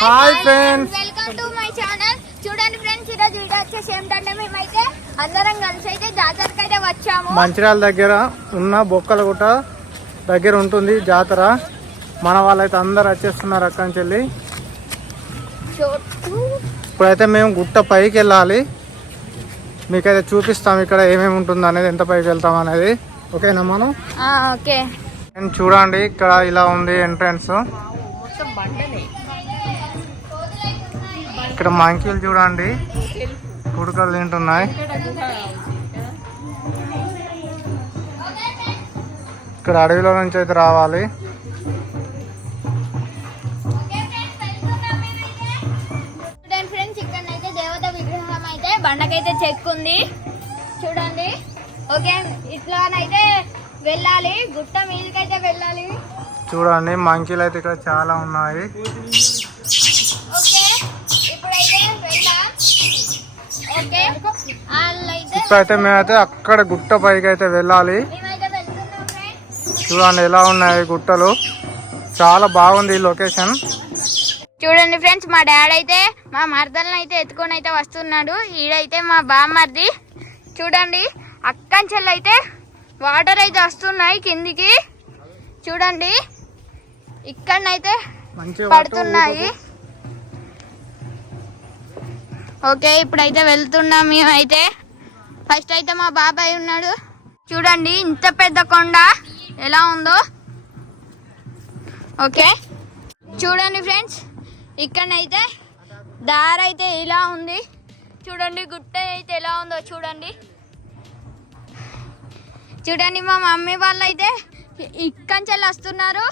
Hi friends welcome to my channel చూడండి friends ఈరోజు video వచ్చేసి ఏమిటంటే మేమైతే అందరం కలిసి అయితే జాతరకి అయితే వచ్చాము. మంచిర్యాల దగ్గర ఉన్న బొక్కలగుట్ట దగ్గర ఉంటుంది జాతర. మన వాళ్ళైతే అందరు వచ్చేస్తున్నారు అక్కడి నుంచి వెళ్ళి. ఇప్పుడైతే మేము గుట్ట పైకి వెళ్ళాలి. మీకైతే చూపిస్తాం ఇక్కడ ఏమేమి ఉంటుంది అనేది ఎంత పైకి వెళ్తాం అనేది. ఓకేనా మనం? ఓకే. చూడండి ఇక్కడ ఇలా ఉంది ఎంట్రన్స్. ఇక్కడ మంకీలు చూడండి. కుడుకలు తింటున్నాయి. ఇక్కడ అడవిలో నుంచి అయితే రావాలి. బండకైతే ఫ్రెండ్స్ ఇక్కడ అయితే దేవత విగ్రహం అయితే బండకైతే చూడండి ఓకే ఇట్లానైతే వెళ్ళాలి గుట్ట మీదకైతే వెళ్ళాలి చూడండి మంకీలు అయితే ఇక్కడ చాలా ఉన్నాయి ఓకే ఇప్పుడైతే వెళ్దాం ఓకే వాళ్ళైతే ఇప్పుడైతే మేమైతే అక్కడ గుట్ట పైకి అయితే వెళ్ళాలి. చూడండి ఎలా ఉన్నాయి గుట్టలు. చాలా బాగుంది ఈ లొకేషన్. చూడండి ఫ్రెండ్స్ మా డాడ్ అయితే మా మరదలను అయితే ఎత్తుకొని అయితే వస్తున్నాడు. ఈడైతే మా బామ్మర్ది. చూడండి అక్కంచెల్లి అయితే వాటర్ అయితే వస్తున్నాయి కిందికి. చూడండి ఇక్కడనైతే పడుతున్నాయి. ఓకే ఇప్పుడైతే వెళ్తున్నాం మేమైతే. ఫస్ట్ అయితే మా బాబాయ్ ఉన్నాడు. చూడండి ఇంత పెద్ద కొండ ఎలా ఉందో. ఓకే. చూడండి ఫ్రెండ్స్ ఇక్కడనైతే దారి అయితే ఇలా ఉంది. చూడండి గుట్ట అయితే ఎలా ఉందో చూడండి. చూడండి మా మమ్మీ వాళ్ళు అయితే ఇక్కడి వస్తున్నారు.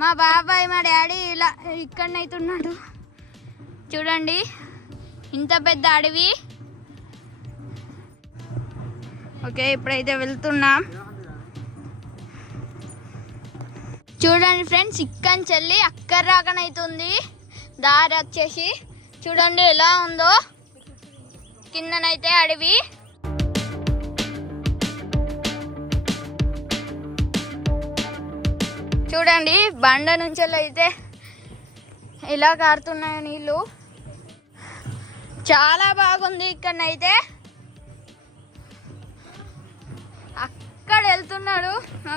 మా బాబాయ్ మా డాడీ ఇలా ఇక్కడనైతే ఉన్నాడు. చూడండి ఇంత పెద్ద అడవి. ఓకే ఇప్పుడైతే వెళ్తున్నాం. చూడండి ఫ్రెండ్స్ ఇక్కడి చెల్లి అక్కడ రాకనైతుంది దారి వచ్చేసి చూడండి ఎలా ఉందో. కిందనైతే అడవి. చూడండి బండ నుంచి అయితే ఎలా కారుతున్నాయి నీళ్ళు చాలా బాగుంది ఇక్కడనైతే. ఇక్కడ వెళ్తున్నాడు? మా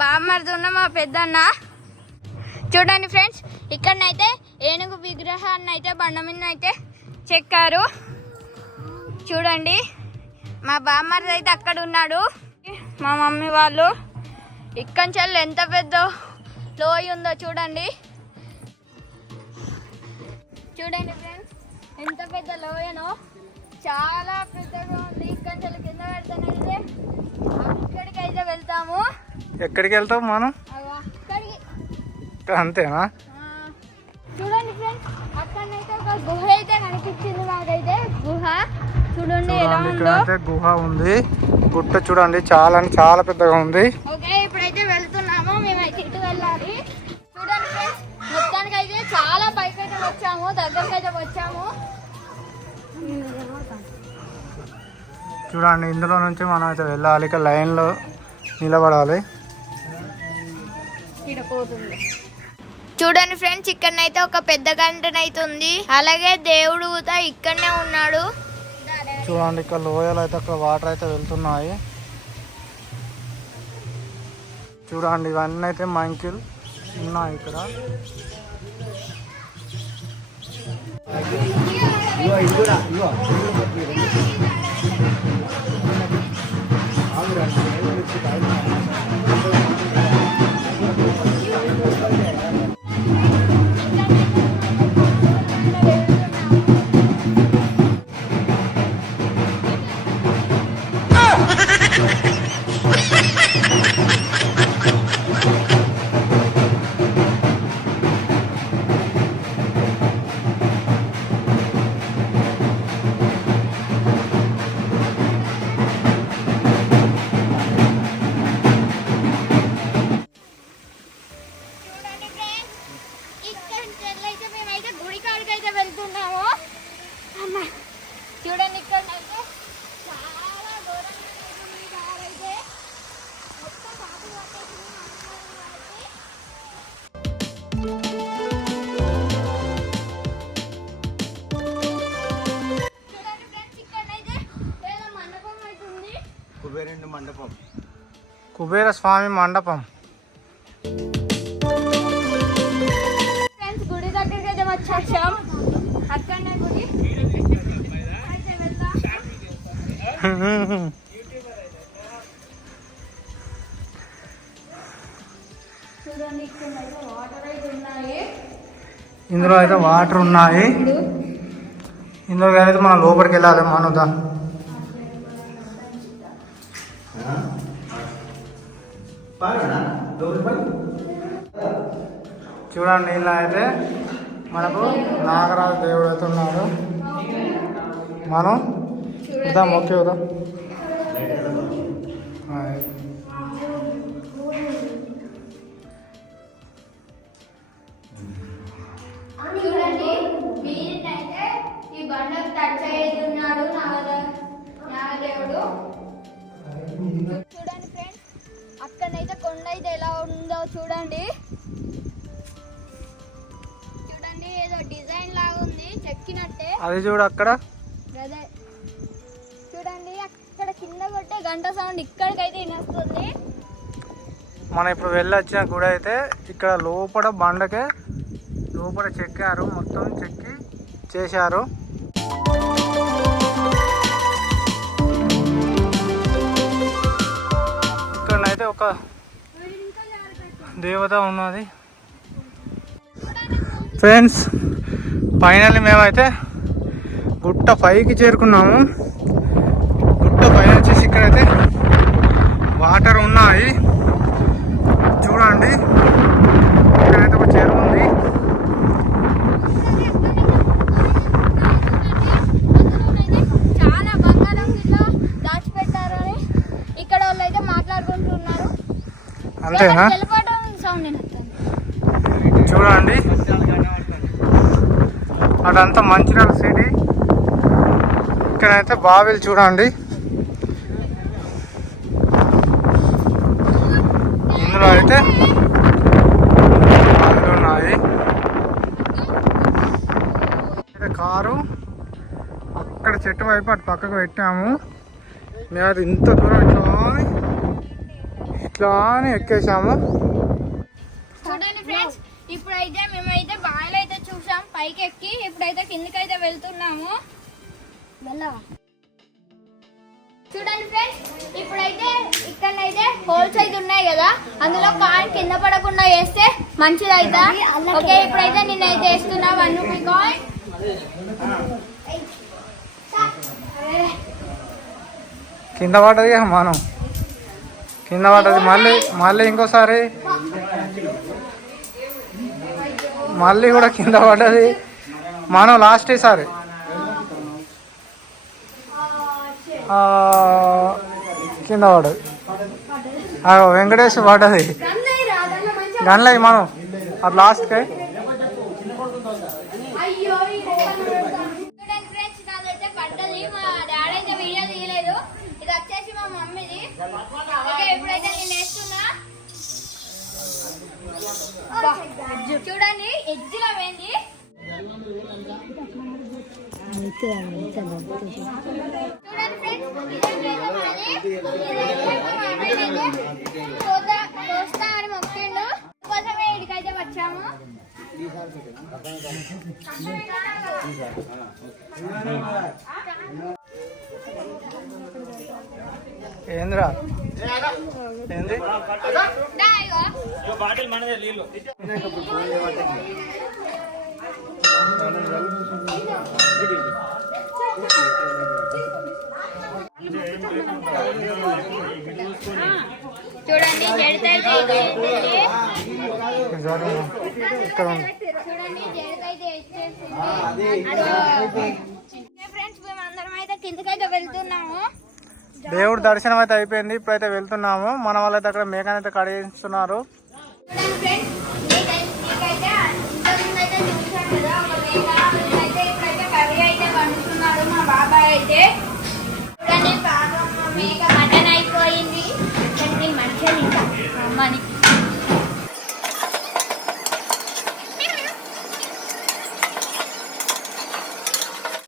బామ్మర్ది ఉన్న మా పెద్దన్న. చూడండి ఫ్రెండ్స్ ఇక్కడనైతే ఏనుగు విగ్రహాన్ని అయితే బండ మీద అయితే చెక్కారు. చూడండి మా బామ్మర్ది అయితే అక్కడ ఉన్నాడు. మా మమ్మీ వాళ్ళు. ఇక్కడి నుంచి ఎంత పెద్ద లోయ ఉందో చూడండి. చూడండి ఫ్రెండ్స్ ఎంత పెద్ద లోయనో. చాలా పెద్దగా ఉంది. ఇక్కడి నుంచి కింద పెడతానైతే వెళ్తాము ఎక్కడికి వెళ్తాం మనం? అంతేనా? చూడండి ఫ్రెండ్స్ ఒక గుహ అయితే కనిపించింది గుహ చూడండి ఉందో. ఇక్కడైతే గుహ ఉంది. గుట్ట చూడండి చాలా అంటే చాలా పెద్దగా ఉంది. ఓకే ఇప్పుడైతే వెళ్తున్నాము మేమైతే ఇటు వెళ్ళాలి. చూడండి ఫ్రెండ్స్ మొత్తానికి అయితే చాలా పైకి అయితే వచ్చాము దగ్గరికి అయితే వచ్చాము. చూడండి ఇందులో నుంచి మనం అయితే వెళ్ళాలి. ఇక లైన్లో నిలబడాలి. చూడండి ఫ్రెండ్స్ ఇక్కడనైతే ఒక పెద్ద గంటనైతే ఉంది అలాగే దేవుడు కూడా ఇక్కడనే ఉన్నాడు. చూడండి ఇక్కడ లోయలు అయితే అక్కడ వాటర్ అయితే వెళ్తున్నాయి. చూడండి ఇవన్నీ అయితే మంకిల్ ఉన్నాయి ఇక్కడ. కుబేర స్వామి మండపం గుడి దగ్గరికి వచ్చాం అక్కడనే గుడి. ఇందులో అయితే వాటర్ ఉన్నాయి. ఇందులో అయితే మనం లోపలికి వెళ్ళాలి మనదా చూడండి ఇలా అయితే మనకు నాగరాజు దేవుడు అయితే ఉన్నాడు. మనం చూద్దాం ఓకే చూద్దాం ఉంది చెక్కినట్టే అది చూడు అక్కడ. అదే. చూడండి అక్కడ కింద కొట్టే గంట సౌండ్ ఇక్కడికైతే వినొస్తుంది. మనం ఇప్పుడు వెళ్ళొచ్చిన గుడి అయితే ఇక్కడ లోపల బండకే లోపల చెక్కారు మొత్తం చెక్కి చేశారు. ఇక్కడనైతే ఒక దేవత ఉన్నది. ఫ్రెండ్స్ ఫైనల్లీ మేమైతే గుట్ట పైకి చేరుకున్నాము. గుట్ట పైన వచ్చేసి ఇక్కడైతే వాటర్ ఉన్నాయి. చూడండి. ఇక్కడైతే ఒక చెరువు ఉంది. చాలా బంగారం ఇట్లా దాచిపెట్టారని ఇక్కడ వాళ్ళు అయితే మాట్లాడుకుంటున్నారు అంతేనా తెలపడం సౌండ్ వినొస్తుంది చూడండి అదంతా మంచిర్యాల సిటీ ఇక్కడైతే బావిలు చూడండి. ఇందులో అయితే బావిలు ఉన్నాయి. ఇక్కడ కారు అక్కడ చెట్టు వైపు అటు పక్కకు పెట్టాము. మేము అది ఇంత దూరం ఇట్లా అని ఇట్లా అని ఎక్కేసాము. చూసాం పైకి ఎక్కి ఇప్పుడైతే కిందకి అయితే వెళ్తున్నాము. వెళ్ళవా చూడండి ఫ్రెండ్స్ ఇప్పుడైతే ఇక్కడైతే హోల్స్ అయితే ఉన్నాయి కదా అందులో కాయిన్ కింద పడకుండా వేస్తే మంచిది అయితే ఓకే ఇప్పుడైతే నేనైతే వేస్తున్నా వన్ రూపీ కాయిన్. కింద పడ్డది కదా మనం? కింద పడ్డది. మళ్ళీ మళ్ళీ ఇంకోసారి. మళ్ళీ కూడా కింద పడ్డది. మనం లాస్ట్ ఈసారి కింద పడ్డది. ఆ, వెంకటేష్ పడ్డది. గన్లే మనం. అది లాస్ట్కి ఇప్పుడైతే నేను వేస్తున్నా చూడండి ఎడ్జ్లో పోయింది చూడండి అయితే మొక్కిండు కోసమే వచ్చాము ఏంద్రా? చూడండి జడతైతే. ఇక్కడ చూడండి జడతైతే ఫ్రెండ్స్ మేము అందరం అయితే కిందకైతే వెళ్తున్నాము. దేవుడి దర్శనం అయితే అయిపోయింది. ఇప్పుడైతే వెళ్తున్నాము. మన వాళ్ళైతే అక్కడ మేకనైతే కడిగిస్తున్నారు.